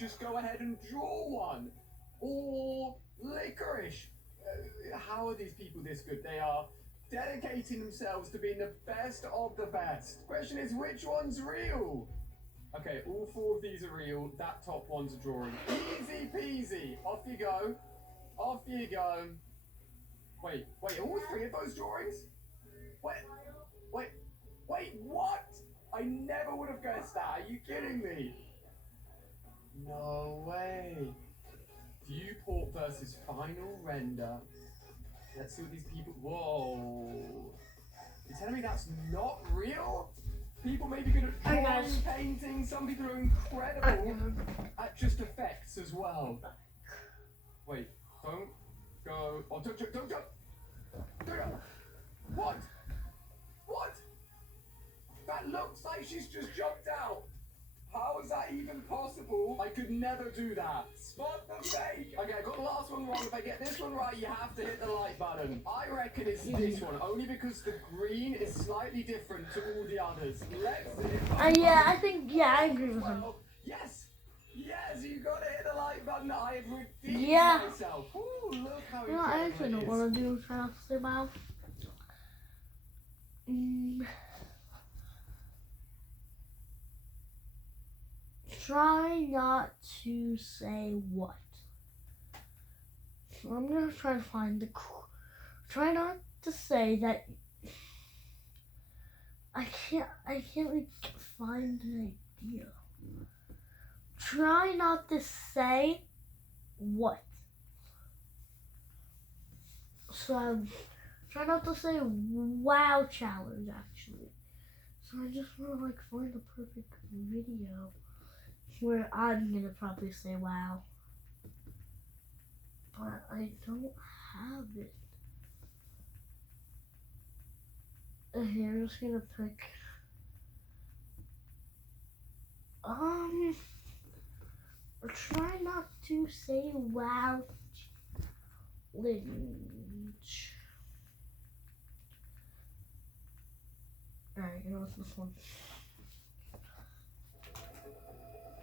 just go ahead and draw one. Or licorice. How are these people this good? They are dedicating themselves to being the best of the best. Question is, which one's real? Okay, all four of these are real. That top one's a drawing. Easy peasy. Off you go. Off you go. Wait, all three of those drawings? Wait, what? I never would have guessed that. Are you kidding me? No way. Viewport versus final render. Let's see what these people. Whoa. You're telling me that's not real? People may be good at drawing, painting. Some people are incredible at just effects as well. Wait, don't go. Oh, don't go. What? That looks like she's just jumped out. How is that even possible? I could never do that. Spot the fake. Okay, I got the last one wrong. If I get this one right, you have to hit the like button. I reckon it's this one, only because the green is slightly different to all the others. Let's see if I agree with him. Yes, you gotta hit the like button. I have redeemed myself. Ooh, look how I actually don't want to do trying to say wow. Try not to say what. So I'm gonna try to find try not to say that. I can't like find an idea. Try not to say what. So try not to say wow challenge actually. So I just wanna like find the perfect video where I'm gonna probably say wow. But I don't have it. Here, I'm just gonna pick try not to say wow challenge. Alright, you know what's this one?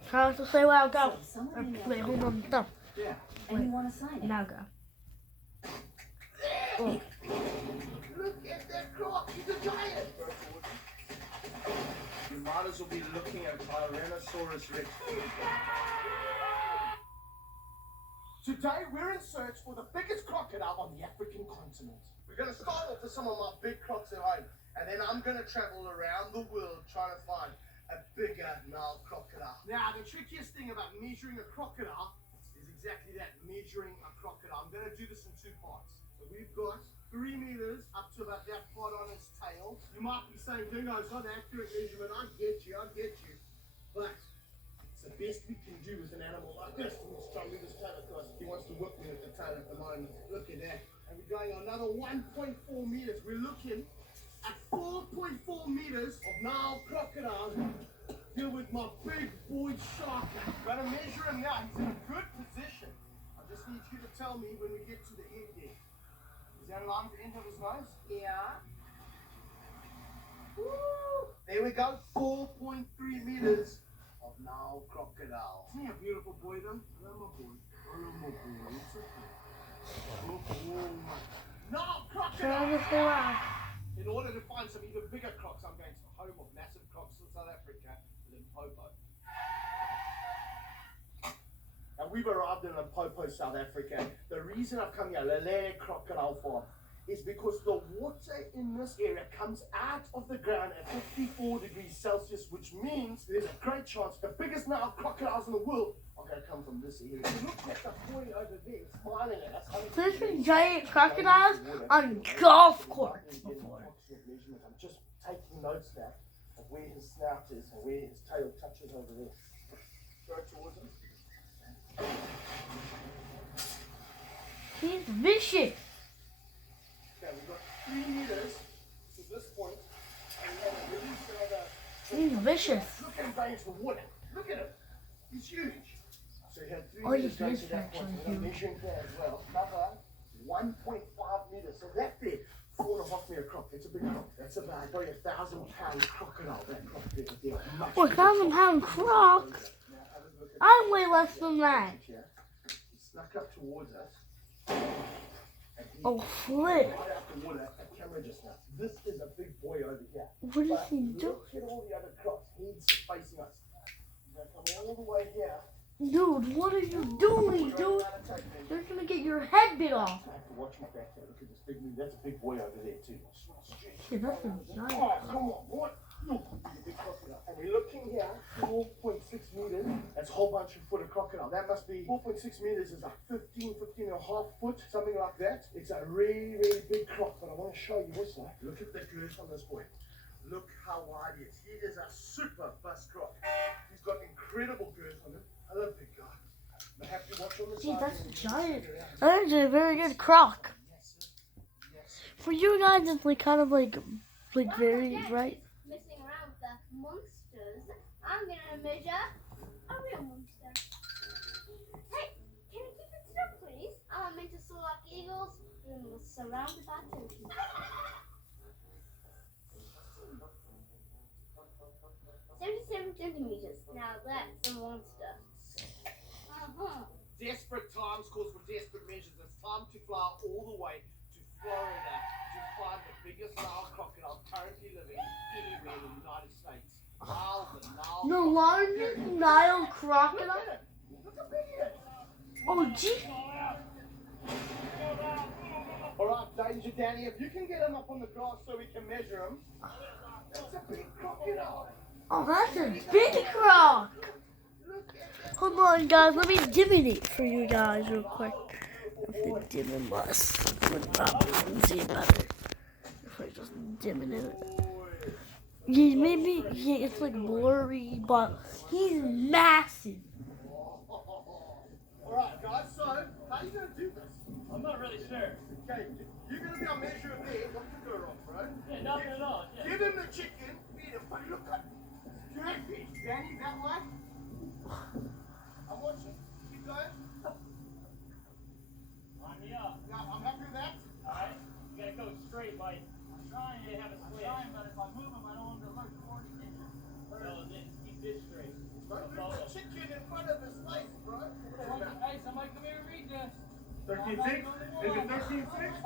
Try not to say wow, go. Wait, hold on, stop. Yeah. And you want to sign it? Now go. Oh. Look at that clock, he's a giant! You might as well be looking at Tyrannosaurus Rex. Today we're in search for the biggest crocodile on the African continent. We're going to start off with some of my big crocs at home, and then I'm going to travel around the world trying to find a bigger Nile crocodile. Now, the trickiest thing about measuring a crocodile is exactly that, measuring a crocodile. I'm going to do this in two parts. So we've got 3 meters up to about that part on its tail. You might be saying, Dingo, it's not an accurate measurement. I get you. But it's the best we can do with an animal like this. Let's try and move his tail across. He wants to whip me with the tail at the moment. Look at that. And we're going on another 1.4 meters. We're looking at 4.4 meters of Nile crocodile. Deal with my big boy shark. Gotta measure him now. He's in a good position. I just need you to tell me when we get to the head there. Is that along the end of his nose? Yeah. Woo! There we go. 4.3 meters of Nile crocodile. Isn't he a beautiful boy though? I love my boy. It's okay. Nile Try to crocodile! say wow. In order to find some even bigger crocs, I'm going to the home of massive crocs in South Africa, Limpopo. Now we've arrived in Limpopo, South Africa. The reason I've come here, Lele Crocodile Farm, is because the water in this area comes out of the ground at 54 degrees Celsius, which means there's a great chance the biggest Nile crocodiles in the world are going to come from this area. Look at the boy over there smiling at us. There's been giant crocodiles on golf courts before. I'm just taking notes now of where his snout is and where his tail touches over there. Go towards him. He's vicious. Okay, we've got 3 meters to this point, and we have a release another. He's vicious. Look at him going into the water. Look at him. He's huge. So you have 3 Oh, meters he's going to huge, that point. actually, We're going to huge. measure him there as well. Another 1.5 meters. So that there, 4.5 meter croc. That's a big croc. That's about probably 1,000-pound crocodile. That croc there. Much 1,000-pound croc. Now have a look at I'm way less than that. Yeah. He snuck up towards us. And he Oh, flip. right out the water at camera just now. This is a big boy over here. What is But he doing? look at all the other crocs. He's facing us. He's going to come all the way here. Dude, what are you doing, dude? You're gonna get your head bit off. I have to watch my back here. Look at this big move. That's a big boy over there too. Yeah, that's a giant. Oh, come on, boy. Look, he's a big crocodile. And we're looking here, 4.6 meters. That's a whole bunch of foot of crocodile. That must be 4.6 meters is like 15 and a half foot, something like that. It's a really, really big croc, but I want to show you this one. Look at the girth on this boy. Look how wide he is. He is a super bust croc. He's got incredible girth on him. I love big guy. I have to watch on the Gee, side that's and giant. figure it out. That is a very good croc. Yes, sir. Yes, sir. For you guys, it's like kind of like very right. Messing around with the monsters. I'm gonna measure a real monster. Hey, can you keep it still, please? I'm meant to soar like eagles and we're surrounded by turkeys. 77 centimeters. Now that's a monster. Desperate times calls for desperate measures. It's time to fly all the way to Florida to find the biggest Nile crocodile currently living anywhere in the United States. Nile, the Nile. The largest Nile crocodile. Look at it. Look how big it is. Oh, gee. All right, Danger Danny, if you can get him up on the grass so we can measure him. That's a big crocodile. Oh, that's a big croc. Hold on, guys. Let me dim it for you guys real quick. If they dim it less, would probably see it better. If I just dim it. Yeah, maybe it's like blurry, but he's massive. All right, guys. So, how are you gonna do this? I'm not really sure. Okay, you're gonna be our measure of there. What's the go wrong, bro? Yeah, nothing at all. Yeah. Give him the chicken. Feed him. But look at good fish. Danny, that way. I'm watching. Keep going. Line me up. Yeah, I'm happy with that. Alright? You gotta go straight, like, I'm trying to have a switch. But if I move him, I don't want him to look 40 inches. So then keep this straight. Don't move the chicken in front of his face, bro. Hey, somebody come here and read this. 13.6? Is it 13.6?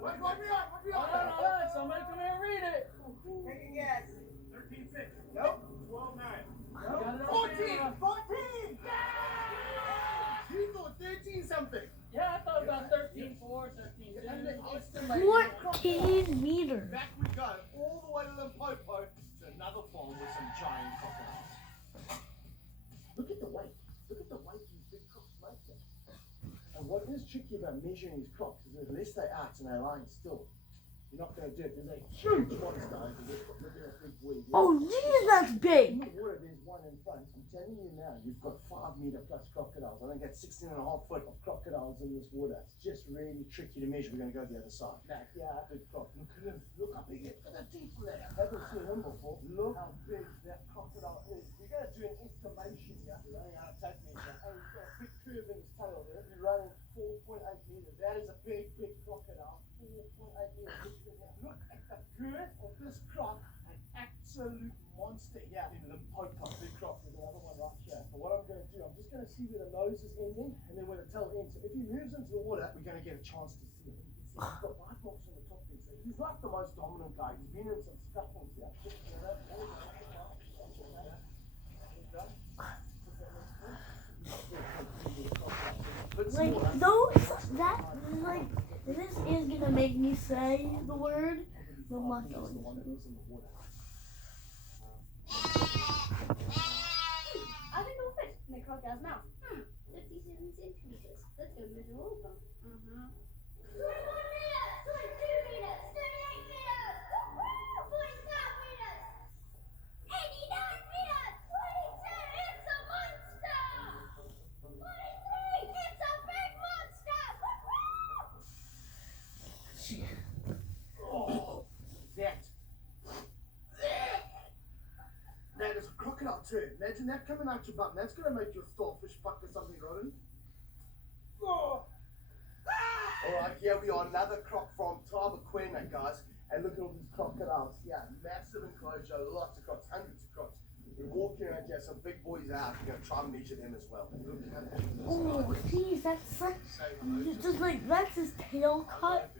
What me on? What me No, no, no, no, somebody come here and read it. Take a guess. 13.6. Nope. 12.9. Got it up 14! there. 14! You thought 13 something. Yeah, I thought about 13.4, 13.2. 14 meters. Back we go, all the way to Limpopo to another farm with some giant crocodiles. Look at the weight. Look at the weight these big crocs make there. And what is tricky about measuring these crocs is that unless they're out and they're lying still, you're not going to do it. There's a huge monster over there. Look at that big weed. Oh, geez, that's In big. the water, there's one in front. I'm telling you now, you've got 5 meter plus crocodiles. I think that's 16 and a half foot of crocodiles in this water. It's just really tricky to measure. We're going to go the other side. Back, yeah, big croc. Look at him. Look how big it is. Look at the teeth on that. I haven't seen him before. Look how big that crocodile is. We're going to do an estimation here. We're running out of tape measure. And he's got a big curve in his tail there. We're running 4.8 meters. That is a big, big crocodile. 4.8 meters. Look at the girth of this croc. An absolute monster here in Limpopo. Big croc. There's another one right here. So what I'm going to do, I'm just going to see where the nose is ending and then where the tail ends. So if he moves into the water, we're going to get a chance to see him. You can see he's got bite marks on the top there. So he's like the most dominant guy. He's been in some scuffles here. Like those, that like this is gonna make me say the word, but I'm not going to. I think I'll fit in the crocodile's mouth. 57 centimeters. Let's go measure all of them. 21 meters! 22 meters! 38 meters! 45 meters! 89 meters! 22! It's a monster! 23! It's a big monster! Oh, that. That is a crocodile turd. Imagine that coming out your bum. That's going to make your starfish fuck or something rotten. Oh. Alright, here we are, another croc from Tabaquena, guys. And look at all these crocodiles. Yeah, massive enclosure, lots of crocs, hundreds of crocs. We're walking around here, some big boys out. We're gonna try and measure them as well. Look at that. Oh, geez, that's like, Say hello. it's just like, that's his tail cut.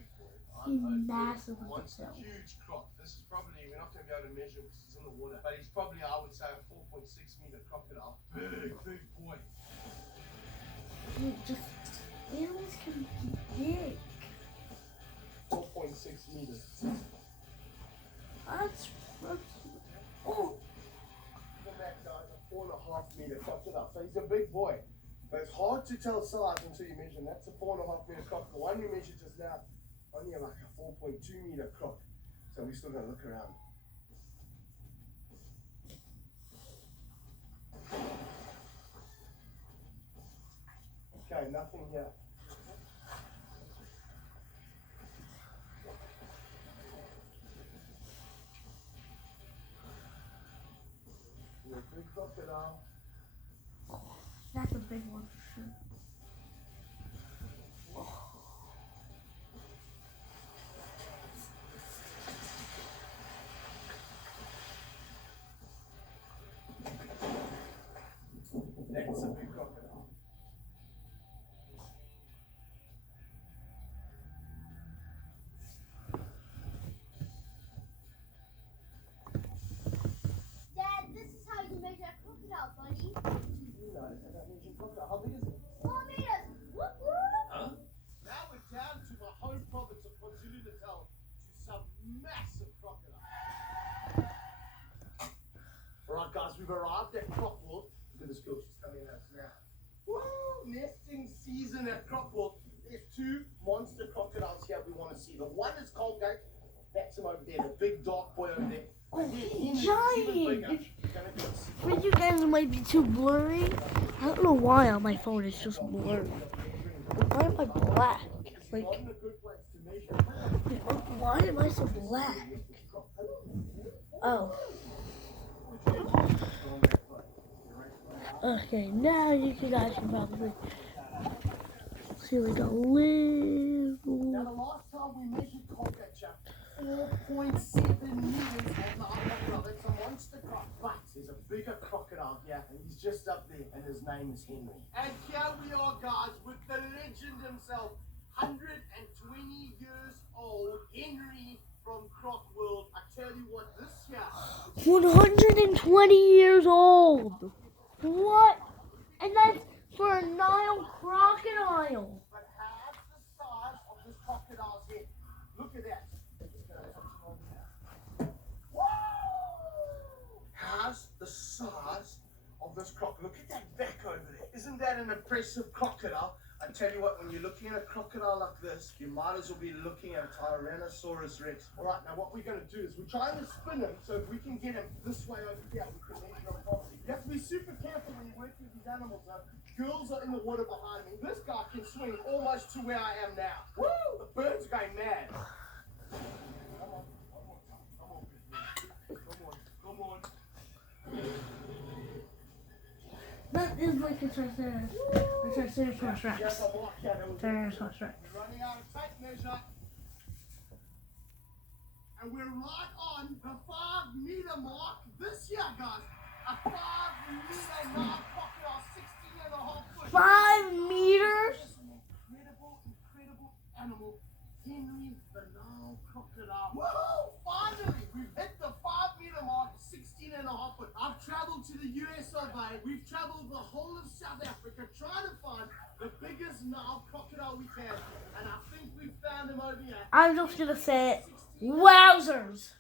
He's massive with Once the a tail. huge croc. This is probably, we're not going to be able to measure because it's in the water, but he's probably, I would say, a 4.6 meter crocodile. Big boy. Dude, just, animals can be big. 4.6 meters. That's freaking, oh, Look at that, guys, a 4.5 meter crocodile. So he's a big boy. But it's hard to tell size until you measure him. That's a 4.5 meter croc. The one we measured just now, only like a 4.2 meter croc. So we're still going to look around. Okay, nothing here. You're a big crocodile. that's a big one for sure. That's a big crocodile. Dad, this is how you measure a crocodile, buddy. You know, that means your crocodile. How big is it? 4 meters. Whoop whoop. Huh? Now we're down to my home province of KwaZulu-Natal to some massive crocodile. Alright guys, we've arrived at Croc World. Look at this girl, she's coming at us now. Woo! Nesting season at Croc World. There's two monster crocodiles here we want to see. The one is Colgate. That's him over there, the big dark boy over there. Oh, And then he's Henry's giant. even bigger. Gonna go see. For you guys, it might be too blurry. I don't know why on my phone it's just blurry. Why am I black? Like, Not in a good place to measure. why am I so black? Oh. Okay, now you can actually probably see like a Now little. the last time we measured Colgate, Chuck, 4.7 meters of the crocodile. That's a monster croc. But there's a bigger crocodile here, and he's just up there, and his name is Henry. And here we are, guys, with the legend himself, 120 years old, Henry from Croc World. I tell you what, this here, 120 years old. What? And that's for a Nile crocodile. but half the size of this crocodile's head. Look at that. Woo! Half the size of this croc. Look at that back over there. Isn't that an impressive crocodile? I tell you what, when you're looking at a crocodile like this, you might as well be looking at a Tyrannosaurus Rex. All right, now what we're going to do is we're trying to spin him, so if we can get him this way over here, we can measure him properly. You have to be super careful when you work with these animals. Girls are in the water behind me. This guy can swing almost to where I am now. Woo! The bird's going mad. Come on, one more time. Come on, come on. That is like a Triceratops Rex. Yes, I'm like that. Triceratops Rex. We're running out of tape measure. And we're right on the 5 meter mark this year, guys. A 5 meter mark crocodile, 16.5 foot. 5 meters? Incredible animal. Henry the Nile crocodile. Whoa! Finally! We've hit the 5 meter mark, 16.5 foot. I've traveled to the US of A. We've traveled the whole of South Africa trying to find the biggest Nile crocodile we can. And I think we found him over here. I'm just gonna say it. Wowzers!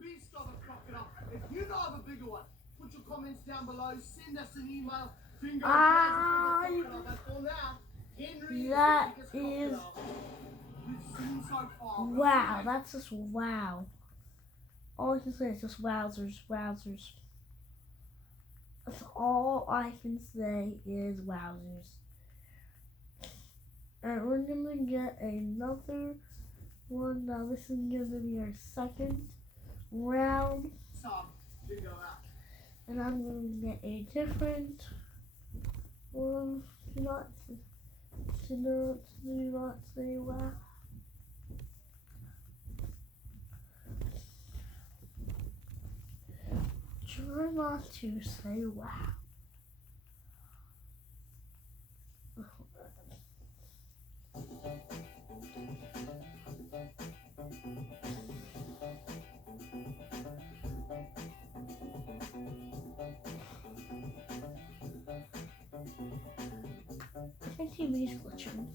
Beast of a crocodile. If you know of a bigger one, put your comments down below. Send us an email. Bingo. But for now, Henry That is the biggest is- crocodile we've seen so far. Wow, that's just wow. All I can say is just wowzers, wowzers. That's all I can say is wowzers. And we're gonna get another one. Now this is gonna be our second round. Some bingo out. And I'm gonna get a different one. Do not say wow. Try not to say wow. My TV's glitching.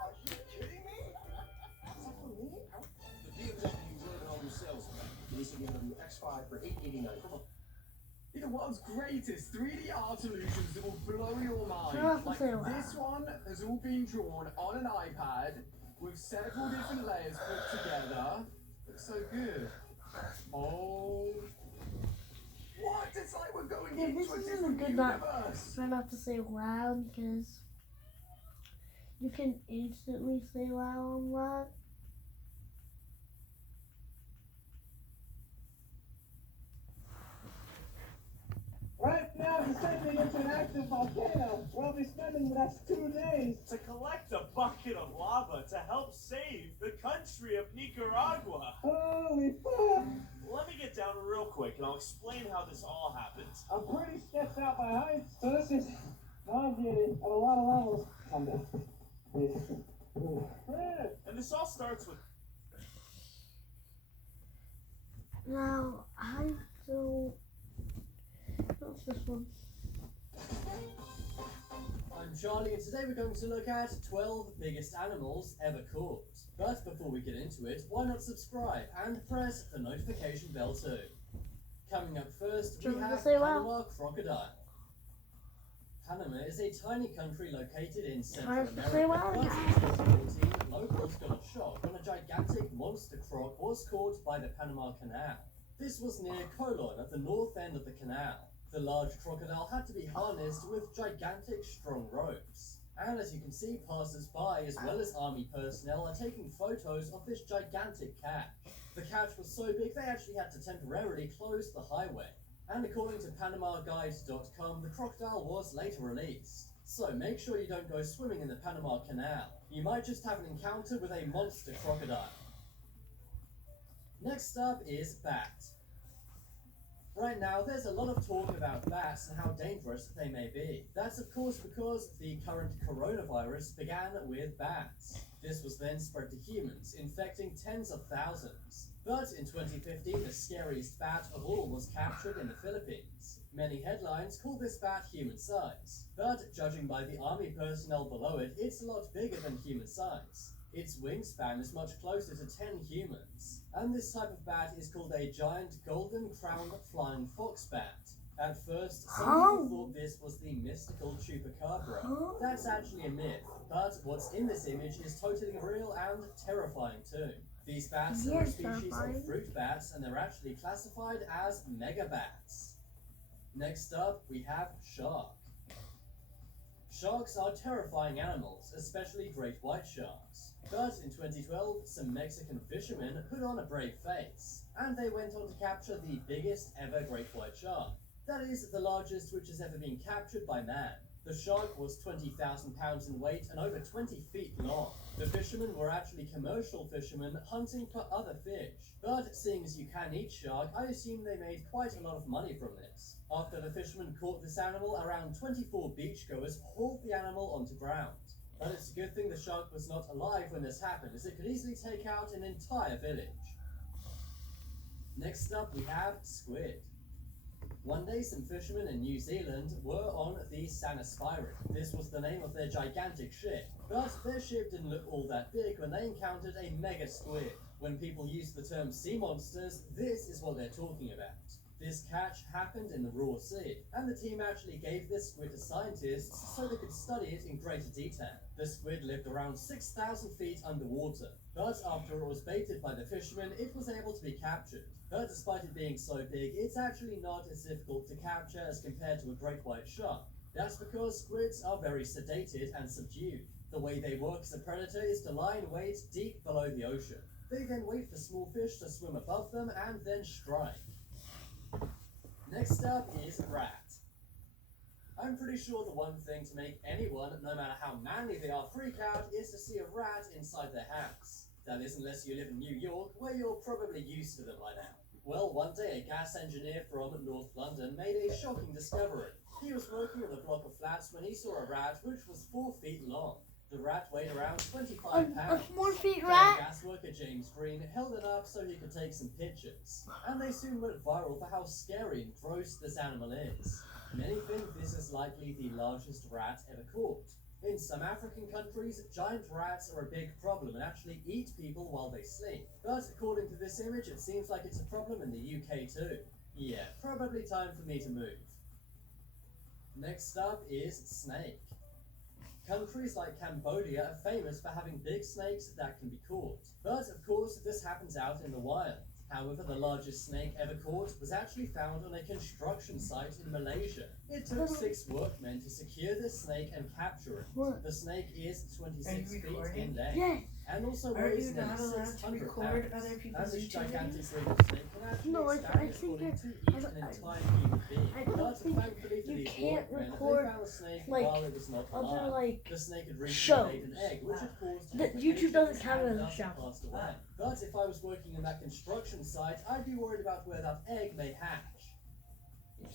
Are you kidding me? Is that for me? The vehicles can be loaded on yourselves. Lease a BMW X5 for $889. Come on. Be the world's greatest 3D art illusions that will blow your mind. Try not to Like say wow. this one has all been drawn on an iPad with several different layers put together. Looks so good. Oh. What? It's like we're going Yeah, into this a isn't a different good universe. Try not to say wow because you can instantly say wow on that. Right now, descending into an active volcano. We'll be spending the next 2 days. To collect a bucket of lava to help save the country of Nicaragua. Holy fuck! Let me get down real quick and I'll explain how this all happened. I'm pretty sketched out by heights, so this is nauseating at a lot of levels. Calm down. Breathe. And this all starts with Now I don't. What's this one? I'm Charlie, and today we're going to look at 12 biggest animals ever caught. But before we get into it, why not subscribe and press the notification bell too. Coming up first, we Do you want to have say wow? Panama crocodile. Panama is a tiny country located in Central Try to America. say wow, But guys. in 2014, locals got a shock when a gigantic monster croc was caught by the Panama Canal. This was near Colon at the north end of the canal. The large crocodile had to be harnessed with gigantic strong ropes. And as you can see, passers-by as well as army personnel are taking photos of this gigantic catch. The catch was so big they actually had to temporarily close the highway. And according to PanamaGuide.com, the crocodile was later released. So make sure you don't go swimming in the Panama Canal. You might just have an encounter with a monster crocodile. Next up is bat. Right now, there's a lot of talk about bats and how dangerous they may be. That's of course because the current coronavirus began with bats. This was then spread to humans, infecting tens of thousands. But in 2015, the scariest bat of all was captured in the Philippines. Many headlines call this bat human size, but judging by the army personnel below it, it's a lot bigger than human size. Its wingspan is much closer to 10 humans. And this type of bat is called a giant golden-crowned flying fox bat. At first, some people thought this was the mystical chupacabra. That's actually a myth, but what's in this image is totally real and terrifying too. These bats are a Yes, species terrifying. of fruit bats, and they're actually classified as megabats. Next up, we have shark. Sharks are terrifying animals, especially great white sharks. But in 2012, some Mexican fishermen put on a brave face, and they went on to capture the biggest ever great white shark. That is, the largest which has ever been captured by man. The shark was 20,000 pounds in weight and over 20 feet long. The fishermen were actually commercial fishermen hunting for other fish. But seeing as you can eat shark, I assume they made quite a lot of money from this. After the fishermen caught this animal, around 24 beachgoers hauled the animal onto ground. But it's a good thing the shark was not alive when this happened, as it could easily take out an entire village. Next up, we have squid. One day, some fishermen in New Zealand were on the Sanaspirit. This was the name of their gigantic ship. But their ship didn't look all that big when they encountered a mega squid. When people use the term sea monsters, this is what they're talking about. This catch happened in the raw sea, and the team actually gave this squid to scientists so they could study it in greater detail. The squid lived around 6,000 feet underwater, but after it was baited by the fishermen, it was able to be captured. But despite it being so big, it's actually not as difficult to capture as compared to a great white shark. That's because squids are very sedated and subdued. The way they work as a predator is to lie in wait deep below the ocean. They then wait for small fish to swim above them and then strike. Next up is rat. I'm pretty sure the one thing to make anyone, no matter how manly they are, freak out is to see a rat inside their house. That is, unless you live in New York, where you're probably used to them by now. Well, one day a gas engineer from North London made a shocking discovery. He was working on a block of flats when he saw a rat which was 4 feet long. The rat weighed around 25 A pounds. 4 feet Fellow rat? gas worker James Green held it up so he could take some pictures. And they soon went viral for how scary and gross this animal is. Many think this is likely the largest rat ever caught. In some African countries, giant rats are a big problem and actually eat people while they sleep. But according to this image, it seems like it's a problem in the UK too. Yeah, probably time for me to move. Next up is snake. Countries like Cambodia are famous for having big snakes that can be caught. But of course, this happens out in the wild. However, the largest snake ever caught was actually found on a construction site in Malaysia. It took 6 workmen to secure this snake and capture it. What? The snake is 26 feet recording? in length Yes. and also Are weighs you nearly not allowed to 600 record pounds. other people's And this YouTube gigantic videos? breed of snake can actually No, I stand think according it- to eat an entire human being. I don't But think thankfully for you these can't workmen, record, they found the snake like, while it was not other alive. like The snake had recently shows. laid an egg, which had caused The YouTube doesn't count as a complications show. and thus passed away. But if I was working in that construction site, I'd be worried about where that egg may hatch.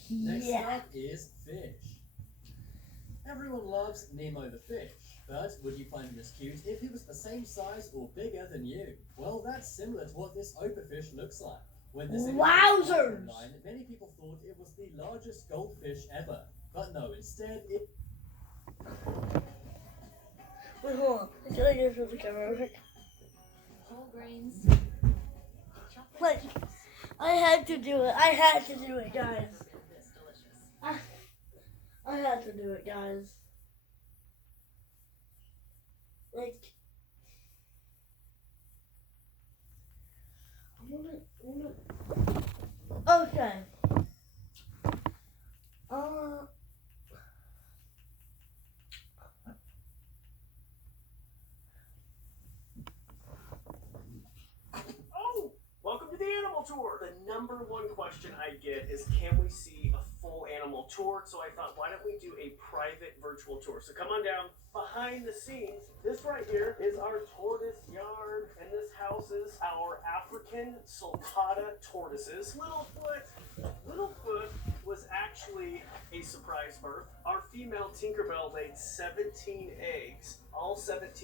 Next Yeah. up is fish. Everyone loves Nemo the fish, but would you find him as cute if he was the same size or bigger than you? Well, that's similar to what this opafish looks like. When this image was Wowzers! online, many people thought it was the largest goldfish ever, but no, instead it Wait, hold on. I feel like this was the camera. Okay. Whole grains. Like, I had to do it. I had to do it, guys. It's delicious. I had to do it, guys. Like, okay. Oh, welcome to the animal tour. The number one question I get is, can we see a full animal tour? So I thought, why don't we do a private virtual tour? So come on down behind the scenes. This right here is our tortoise yard, and this houses our African sulcata tortoises. Littlefoot was actually a surprise birth. Our female Tinkerbell laid 17 eggs. All 17